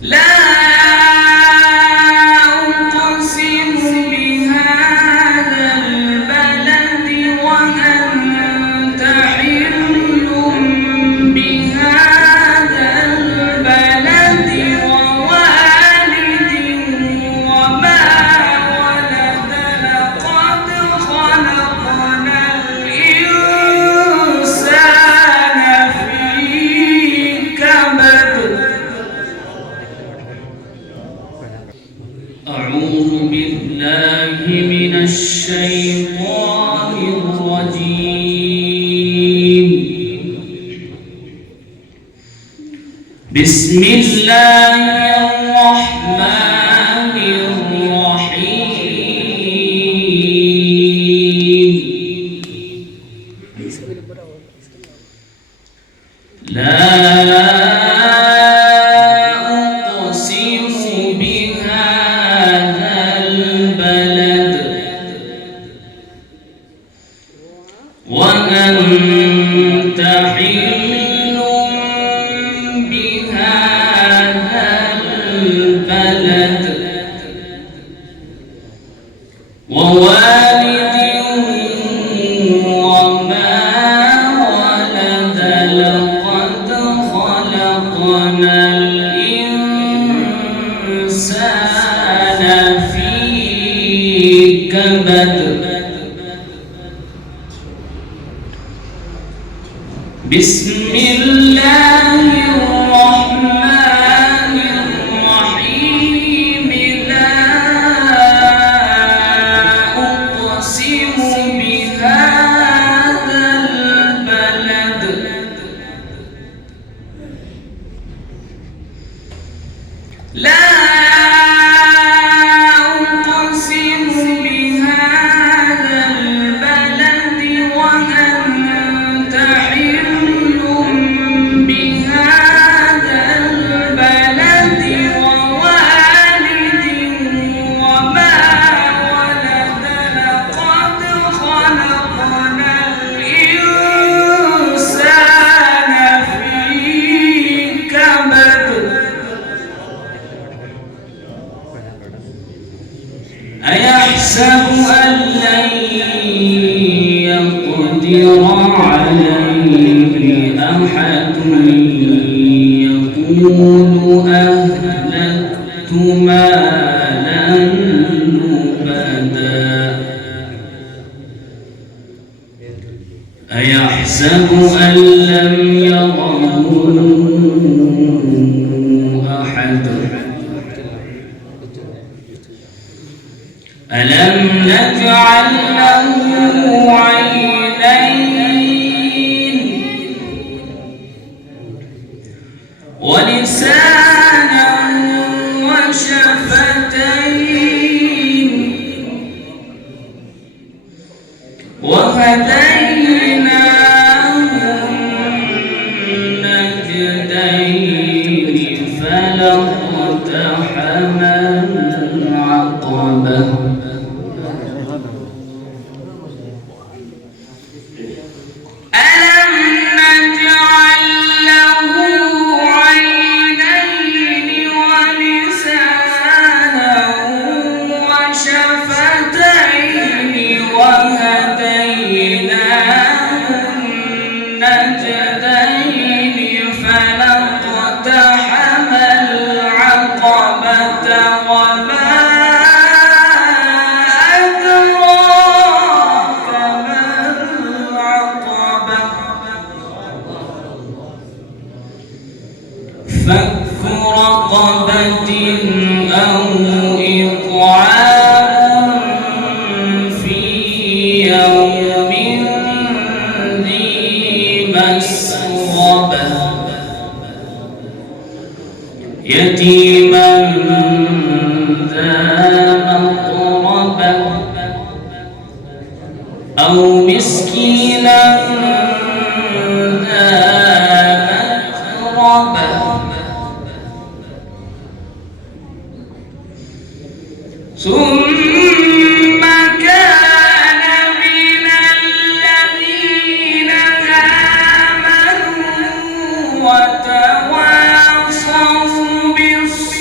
لا أقسم بهذا البلد وأنت حل بهذا البلد ووالد وما ولد لقد خلقنا الإنسان في كبد. أعوذ بالله من الشيطان الرجيم. بسم الله الرحمن الرحيم. لا وأنت حل بهذا البلد ووالد وما ولد لقد خلقنا الإنسان في كبد. بسم الله الرحمن الرحيم. لا أقسم بهذا البلد لا أقسم بهذا البلد وأنت حل بهذا البلد ووالد وما ولد لقد خلقنا الإنسان في كبد. أيحسب أن لن يقدر عليه أحد يقول أهلكت مالا لبدا. أيحسب أن لم يره أحد. ألم نجعل له عينين ولسانا وشفتين وهديناه النجدين فلاقتحم العقبة. ألم نجعل له عينين ولسانا وشفتين وهديناه النجدين فلاقتحم العقبة وما أدراك ما العقبة. فك رقبة أو إطعام في يوم ذي مسغبة يتيما ذا مقربة أو مسكينا ذا متربة ثم كان من الذين آمنوا وتواصوا بالصبر